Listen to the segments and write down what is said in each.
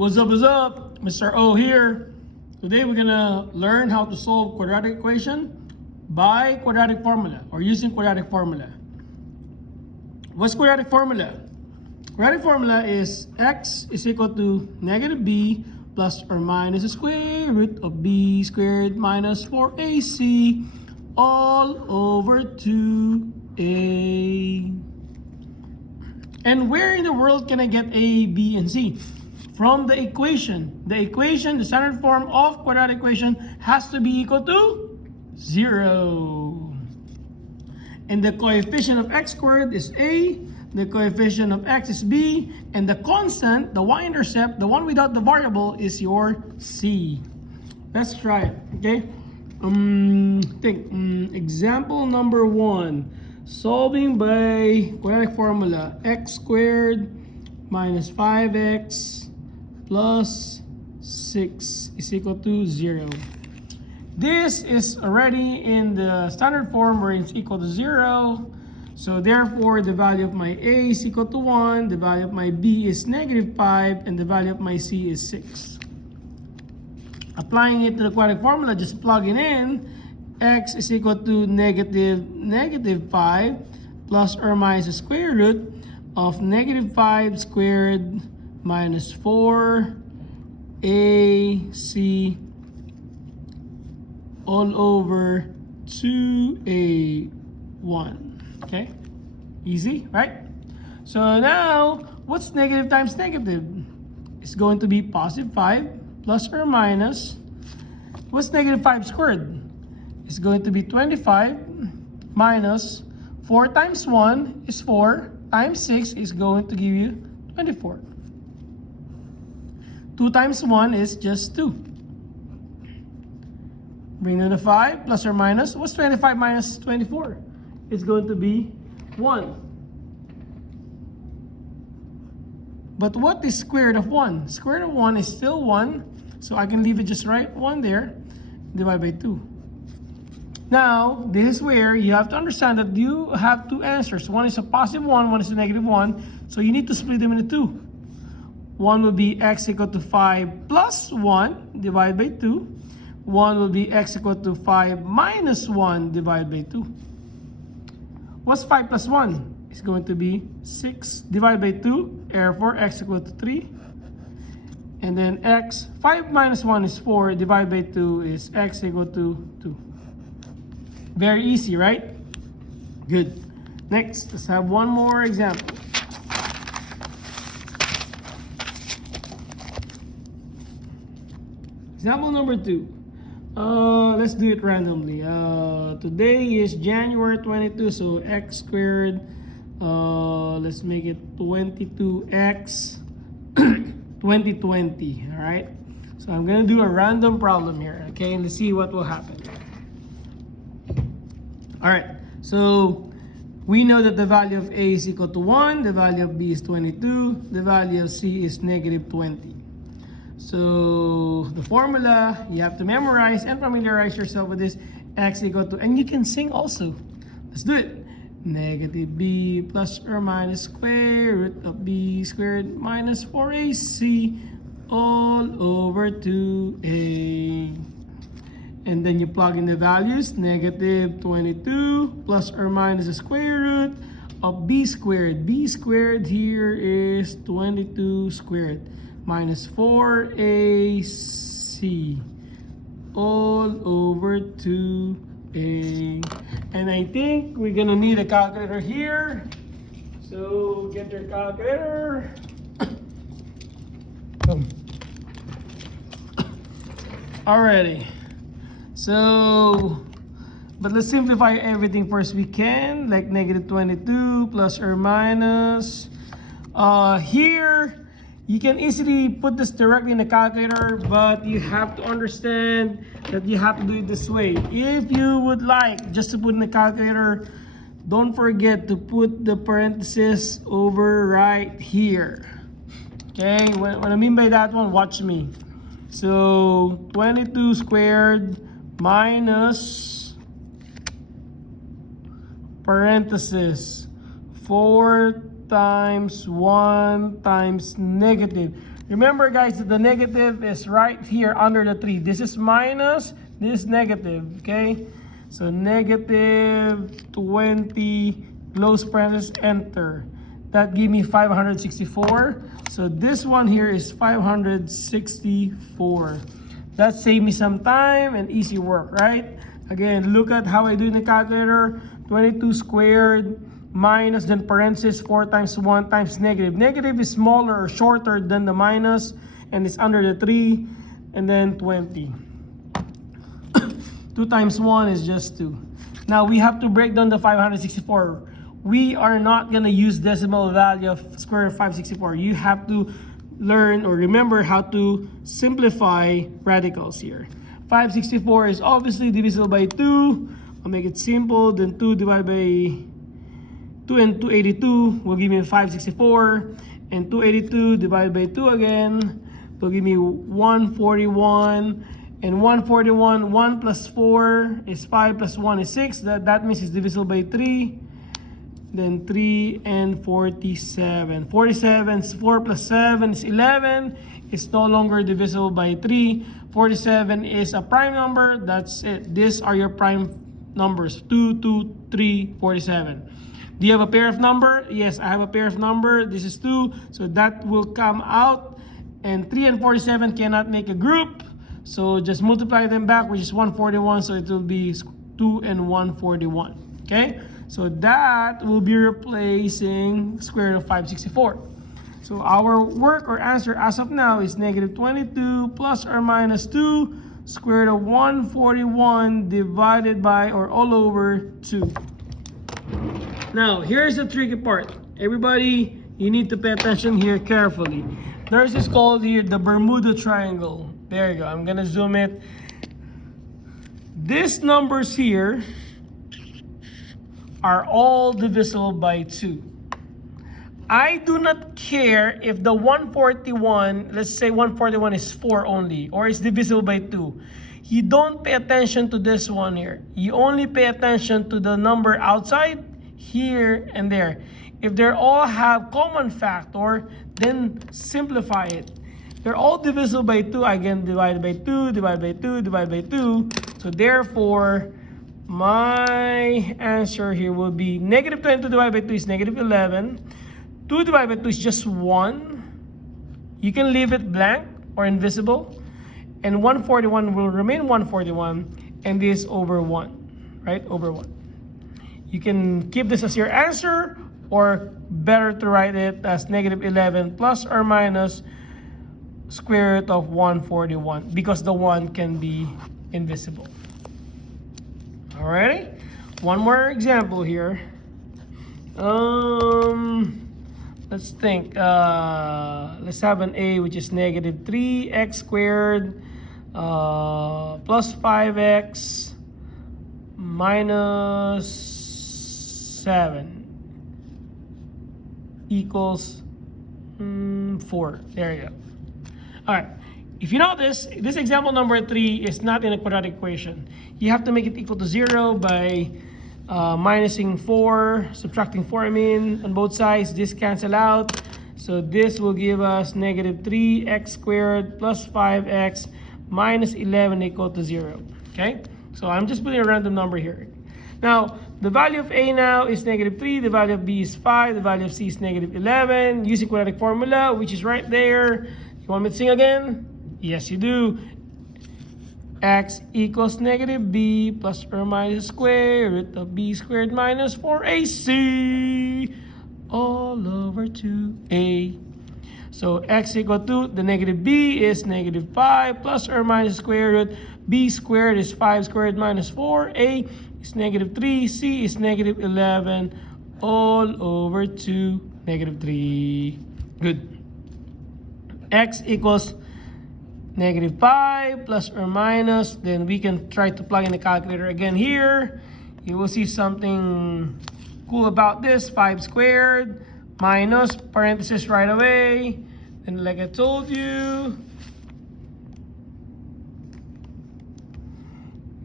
What's up? Mr. O here. Today we're gonna learn how to solve quadratic equation by quadratic formula or using quadratic formula. What's quadratic formula? Quadratic formula is x is equal to negative b plus or minus the square root of b squared minus 4ac all over 2a. And where in the world can I get a, b, and c? From the equation. The standard form of quadratic equation has to be equal to 0. And the coefficient of x squared is a, the coefficient of x is b, and the constant, the y-intercept, the one without the variable, is your c. Let's try it, okay? Example number 1. Solving by quadratic formula, x squared minus 5x plus 6 is equal to 0. This is already in the standard form where it's equal to 0. So therefore, the value of my a is equal to 1, the value of my b is negative 5, and the value of my c is 6. Applying it to the quadratic formula, just plug it in. X is equal to negative 5 plus or minus the square root of negative 5 squared minus 4ac all over 2a1. Okay? Easy, right? So now, what's negative times negative? It's going to be positive 5 plus or minus. What's negative 5 squared? It's going to be 25 minus 4 times 1 is 4 times 6 is going to give you 24. 2 times 1 is just 2. Bring down the 5 plus or minus. What's 25 minus 24? It's going to be 1. But what is square root of 1? Square root of 1 is still 1. So I can leave it just right 1 there. Divide by 2. Now, this is where you have to understand that you have two answers. One is a positive 1, one is a negative 1. So you need to split them into 2. One will be x equal to 5 plus 1 divided by 2. One will be x equal to 5 minus 1 divided by 2. What's 5 plus 1? It's going to be 6 divided by 2. Therefore, x equal to 3. And then 5 minus 1 is 4 divided by 2 is x equal to 2. Very easy, right? Good. Next, let's have one more example. Example number 2. Let's do it randomly. Today is January 22, so x squared. Let's make it 22x 2020. All right. So I'm gonna do a random problem here. Okay, and let's see what will happen. All right, so we know that the value of a is equal to 1, the value of b is 22, the value of c is negative 20. So the formula, you have to memorize and familiarize yourself with this. X equal to, and you can sing also. Let's do it. Negative b plus or minus square root of b squared minus 4ac all over 2a. And then you plug in the values, negative 22 plus or minus the square root of b squared. B squared here is 22 squared minus 4ac all over 2a. And I think we're gonna need a calculator here. So get your calculator. Boom. Alrighty. So, but let's simplify everything first we can, like negative 22 plus or minus. Here, you can easily put this directly in the calculator, but you have to understand that you have to do it this way. If you would like just to put in the calculator, don't forget to put the parentheses over right here. Okay, what I mean by that one, watch me. So, 22 squared minus parenthesis 4 times 1 times negative. Remember guys, that the negative is right here under the 3. This is minus, this is negative, okay? So negative 20, close parenthesis, enter. That gave me 564. So this one here is 564. That saved me some time and easy work, right? Again, look at how I do in the calculator. 22 squared minus, then parenthesis, 4 times 1 times negative. Negative is smaller or shorter than the minus, and it's under the 3, and then 20. 2 times 1 is just 2. Now we have to break down the 564. We are not going to use decimal value of square root of 564. You have to learn or remember how to simplify radicals here. 564 is obviously divisible by 2. I'll make it simple. Then 2 divided by 2 and 282 will give me 564. And 282 divided by 2 again will give me 141. And 141, 1 plus 4 is 5 plus 1 is 6. That means it's divisible by 3. Then 3 and 47. 47, 4 plus 7 is 11. It's no longer divisible by 3. 47 is a prime number. That's it. These are your prime numbers. 2, 2, 3, 47. Do you have a pair of number? Yes, I have a pair of number. This is 2. So that will come out. And 3 and 47 cannot make a group. So just multiply them back, which is 141. So it will be 2 and 141. Okay? So that will be replacing square root of 564. So our work or answer as of now is negative 22 plus or minus 2 square root of 141 divided by or all over 2. Now, here's the tricky part. Everybody, you need to pay attention here carefully. There's this called here the Bermuda Triangle. There you go. I'm going to zoom it. These numbers here are all divisible by 2. I do not care if the 141, let's say 141 is 4 only, or it's divisible by 2. You don't pay attention to this one here. You only pay attention to the number outside, here and there. If they all have common factor, then simplify it. They're all divisible by 2. Again, divided by 2, divided by 2, divided by 2. So therefore, my answer here will be negative 22 divided by 2 is negative 11. 2 divided by 2 is just 1. You can leave it blank or invisible. And 141 will remain 141. And this over 1. Right? Over 1. You can keep this as your answer, or better to write it as negative 11 plus or minus square root of 141, because the 1 can be invisible. Alrighty, one more example here. Let's think. Let's have an A, which is negative 3x squared plus 5x minus 7 equals 4. There you go. All right. If you notice, this example number 3 is not in a quadratic equation. You have to make it equal to 0 by minusing 4, subtracting 4 on both sides. This cancel out. So this will give us negative 3x squared plus 5x minus 11 equal to 0. Okay? So I'm just putting a random number here. Now, the value of A now is negative 3. The value of B is 5. The value of C is negative 11. Using quadratic formula, which is right there. You want me to sing again? Yes, you do. X equals negative B plus or minus square root of B squared minus 4AC all over 2A. So X equal to the negative B is negative 5 plus or minus square root. B squared is 5 squared minus 4A is negative 3. C is negative 11 all over 2 negative 3. Good. X equals negative 5 plus or minus. Then we can try to plug in the calculator again here. You will see something cool about this. 5 squared minus parenthesis right away. And like I told you,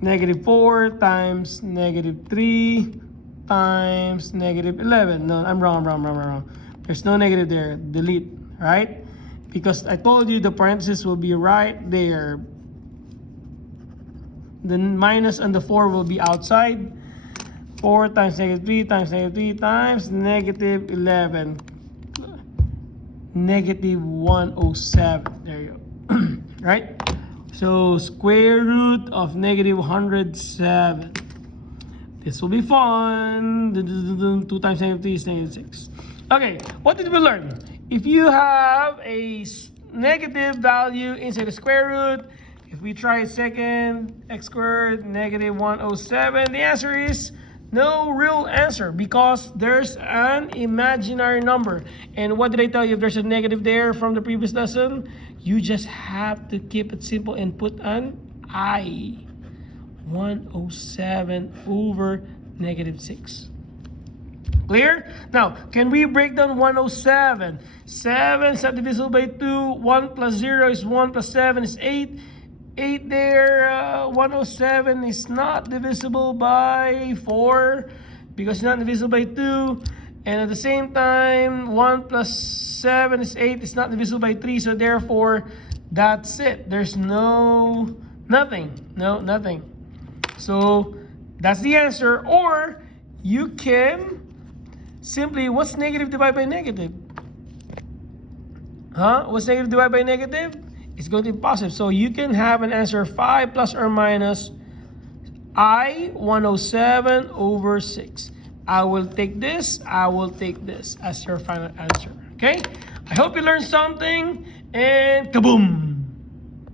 negative 4 times negative 3 times negative 11. No, I'm wrong. There's no negative there. Delete, right? because I told you the parentheses will be right there. The minus and the 4 will be outside. 4 times negative 3 times negative 3 times negative 11. Negative 107. There you go. Right? So square root of negative 107. This will be fun. 2 times negative 3 is negative 6. Okay, what did we learn? If you have a negative value inside the square root, if we try second, x squared negative 107, the answer is no real answer because there's an imaginary number. And what did I tell you? If there's a negative there from the previous lesson, you just have to keep it simple and put an I. 107 over negative 6. Clear? Now, can we break down 107? 7 is not divisible by 2. 1 plus 0 is 1 plus 7 is 8. 8 there, 107 is not divisible by 4 because it's not divisible by 2. And at the same time, 1 plus 7 is 8. It's not divisible by 3. So therefore, that's it. There's nothing. No, nothing. So that's the answer. Or you can simply, what's negative divided by negative? What's negative divided by negative? It's going to be positive. So you can have an answer 5 plus or minus I 107 over 6. I will take this as your final answer. Okay? I hope you learned something and kaboom!